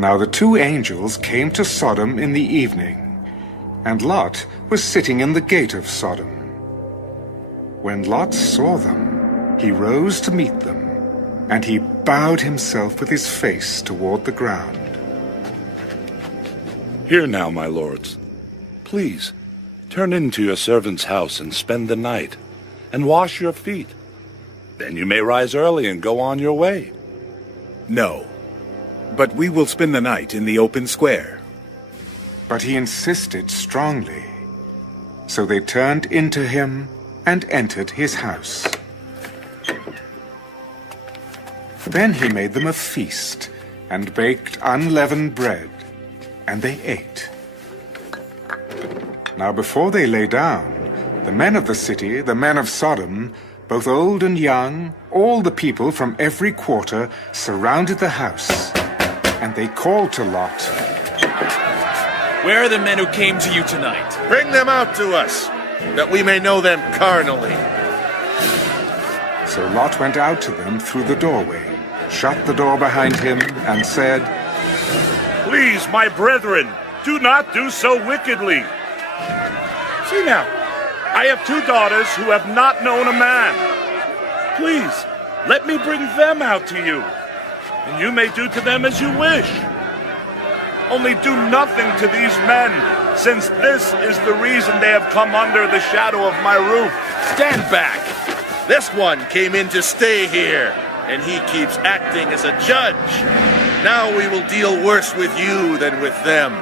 Now the two angels came to Sodom in the evening, and Lot was sitting in the gate of Sodom. When Lot saw them, he rose to meet them, and he bowed himself with his face toward the ground. Here now, my lords. Please, turn into your servant's house and spend the night, and wash your feet. Then you may rise early and go on your way. No, but we will spend the night in the open square. But he insisted strongly. So they turned into him and entered his house. Then he made them a feast, and baked unleavened bread, and they ate. Now before they lay down, the men of the city, the men of Sodom, both old and young, all the people from every quarter, surrounded the house, and they called to Lot. Where are the men who came to you tonight? Bring them out to us, that we may know them carnally. So Lot went out to them through the doorway, shut the door behind him, and said, Please, my brethren, do not do so wickedly. See now, I have two daughters who have not known a man. Please, let me bring them out to you, and you may do to them as you wish. Only do nothing to these men, since this is the reason they have come under the shadow of my roof. Stand back! This one came in to stay here, and he keeps acting as a judge. Now we will deal worse with you than with them.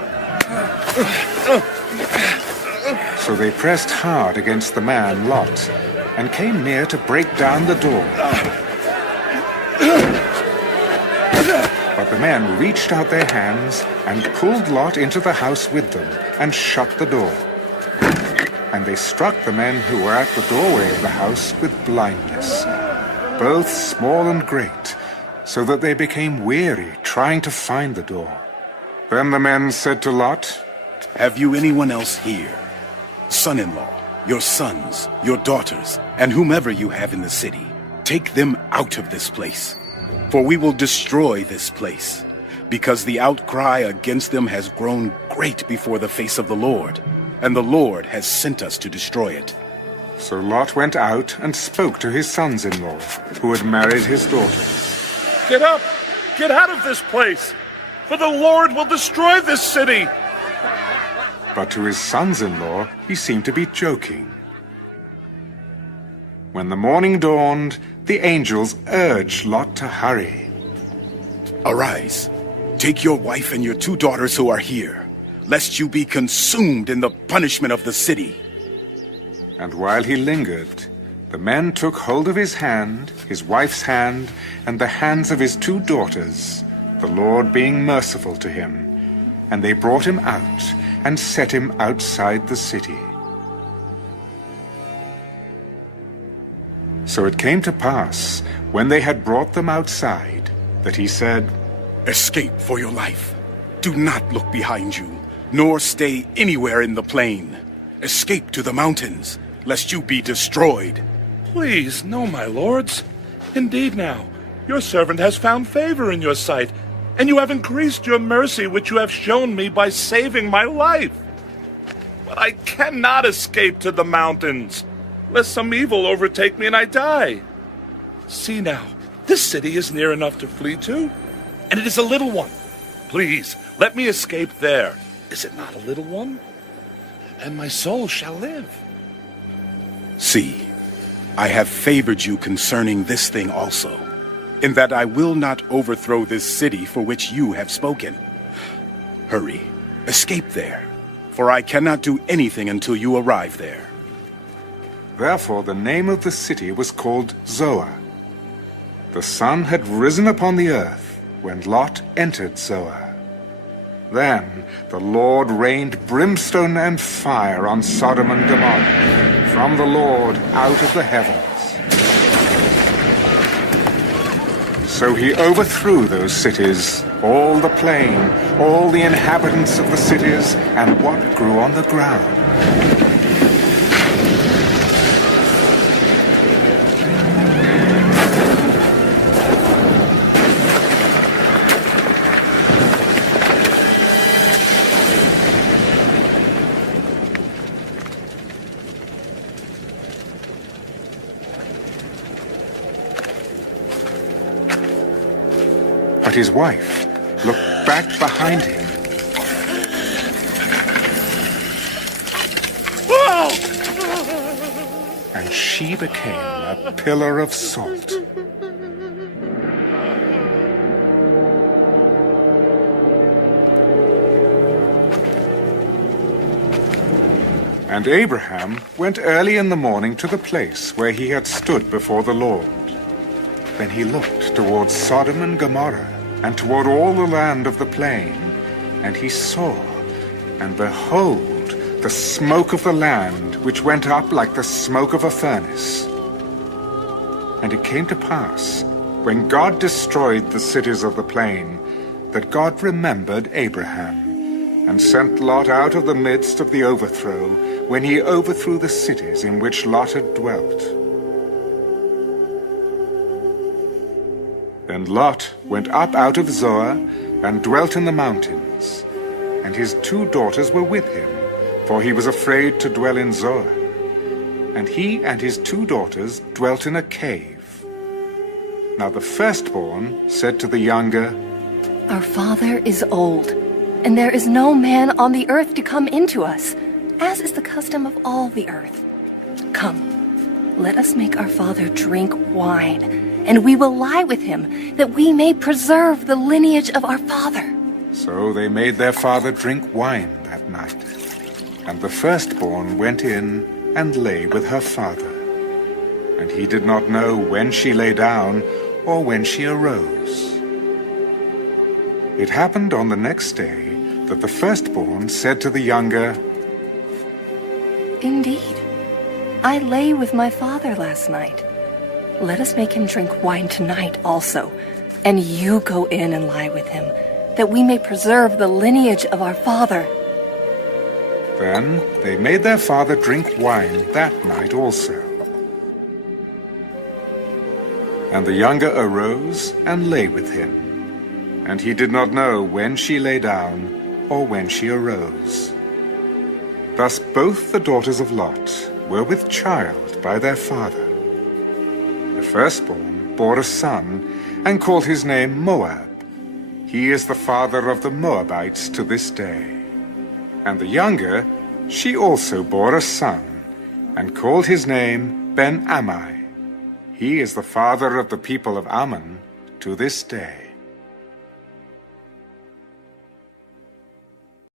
So they pressed hard against the man Lot, and came near to break down the door. But the men reached out their hands and pulled Lot into the house with them, and shut the door. And they struck the men who were at the doorway of the house with blindness, both small and great, so that they became weary trying to find the door. Then the men said to Lot, Have you anyone else here? Son-in-law, your sons, your daughters, and whomever you have in the city. Take them out of this place, for we will destroy this place, because the outcry against them has grown great before the face of the Lord, and the Lord has sent us to destroy it. So Lot went out and spoke to his sons-in-law, who had married his daughters. Get up! Get out of this place! For the Lord will destroy this city! But to his sons-in-law he seemed to be joking. When the morning dawned, the angels urged Lot to hurry. Arise, take your wife and your two daughters who are here, lest you be consumed in the punishment of the city. And while he lingered, the men took hold of his hand, his wife's hand, and the hands of his two daughters, the Lord being merciful to him, and they brought him out and set him outside the city. So it came to pass, when they had brought them outside, that he said, Escape for your life. Do not look behind you, nor stay anywhere in the plain. Escape to the mountains, lest you be destroyed. Please, no, my lords. Indeed now, your servant has found favor in your sight, and you have increased your mercy which you have shown me by saving my life. But I cannot escape to the mountains, lest some evil overtake me and I die. See now, this city is near enough to flee to, and it is a little one. Please, let me escape there. Is it not a little one? And my soul shall live. See, I have favored you concerning this thing also, in that I will not overthrow this city for which you have spoken. Hurry, escape there, for I cannot do anything until you arrive there. Therefore the name of the city was called Zoar. The sun had risen upon the earth when Lot entered Zoar. Then the Lord rained brimstone and fire on Sodom and Gomorrah from the Lord out of the heavens. So he overthrew those cities, all the plain, all the inhabitants of the cities, and what grew on the ground. But his wife looked back behind him. And she became a pillar of salt. And Abraham went early in the morning to the place where he had stood before the Lord. Then he looked toward Sodom and Gomorrah, and toward all the land of the plain, and he saw, and behold, the smoke of the land, which went up like the smoke of a furnace. And it came to pass, when God destroyed the cities of the plain, that God remembered Abraham, and sent Lot out of the midst of the overthrow, when he overthrew the cities in which Lot had dwelt. Then Lot went up out of Zoar, and dwelt in the mountains, and his 2 daughters were with him, for he was afraid to dwell in Zoar. And he and his 2 daughters dwelt in a cave. Now the firstborn said to the younger, Our father is old, and there is no man on the earth to come into us, as is the custom of all the earth. Come, let us make our father drink wine, and we will lie with him, that we may preserve the lineage of our father. So they made their father drink wine that night. And the firstborn went in and lay with her father. And he did not know when she lay down or when she arose. It happened on the next day that the firstborn said to the younger, Indeed, I lay with my father last night. Let us make him drink wine tonight also, and you go in and lie with him, that we may preserve the lineage of our father. Then they made their father drink wine that night also. And the younger arose and lay with him, and he did not know when she lay down or when she arose. Thus both the daughters of Lot were with child by their father. The firstborn bore a son, and called his name Moab. He is the father of the Moabites to this day. And the younger, she also bore a son, and called his name Ben-Ammi. He is the father of the people of Ammon to this day.